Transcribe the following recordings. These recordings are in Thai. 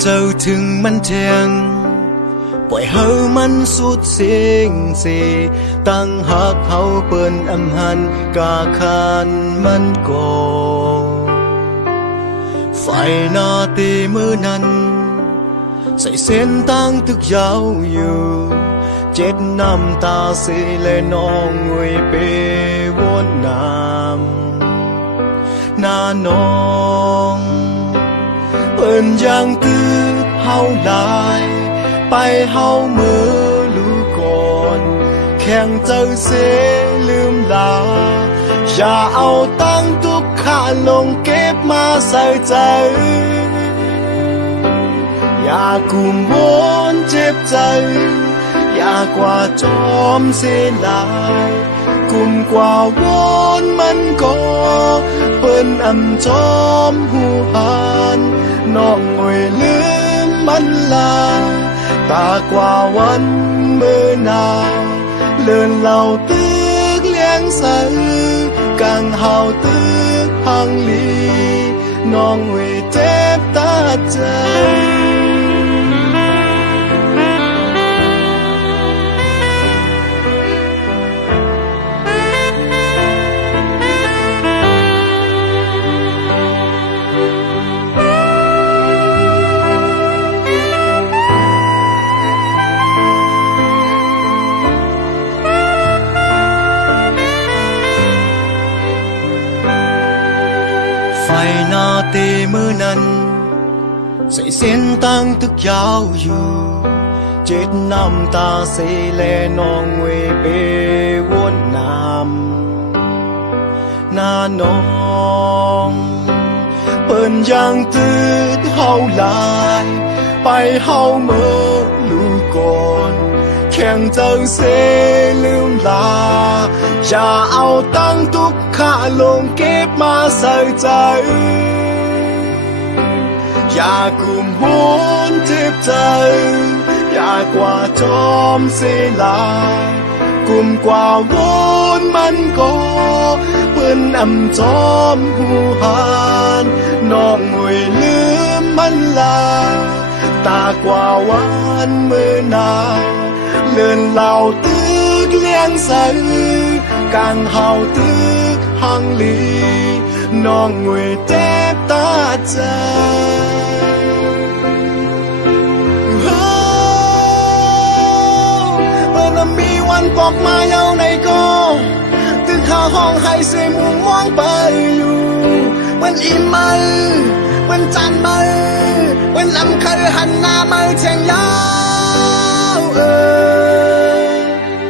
เจ้าถึงมันเทียงปล่อยเฮามันสุดเสียงสีตั้งหักเฮาเปิ้นอำหันกาคานมันก่อไฟหน้าตีมือนั้นใส่เส้นตั้งตึกยาวอยู่เจ็ดน้ำตาสีและน้องงวยเปวนน้ำหน้าน้องเปิ้นยังตืดเฮาหลายไปเฮามือลูก่อนแข่งเจ้าเสลืมลาอย่าเอาตั้งทุกข้าลงเก็บมาใส่ใจอย่ากุมวนเจ็บใจอย่ากว่าจอมเสียลายกุมกว่าวนมันก็เปิ้นอำจอมหูหันน้องงวยลืมมันลาตากว่าวันมือนาเลื่อนเหล่าตึกเลี้ยงใสกังเฮาตึกหังลีน้องเวเจ็บตาใจไฟหน้าเตมือนั้นใส่เส้นตั้งตึกยาวอยู่เจ็ดน้ำตาเสแลน้องเวเปวนน้ำหน้าน้องเปิ้นยังตืดเฮาหลายไปเฮาเมื่อลูกก่อนแข่งเจ้าเสลืมลาอย่าเอาตั้งทุกข้าลงเก็บมาใส่ใจอย่ากุมหุนเจ็บใจอย่ากว่าจอมเสียลายกุมกว่าวนมันก็เปิ้นอำจอมหูหันน้องงวยลืมมันลาตากว่าวันมือนาเลื่อนเหล่าตึกเลี้ยงใสกังเฮาตึกหังลีน้องงวยเจ็บตาใจมีวันปอกมาเยาในก็ตึกข้าห้องให้เสมุงมองไปอยู่วันอิ่มมือวันจันมือวันลำเคยหันหน้ามือเชียงยาว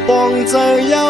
ปองเจอเยา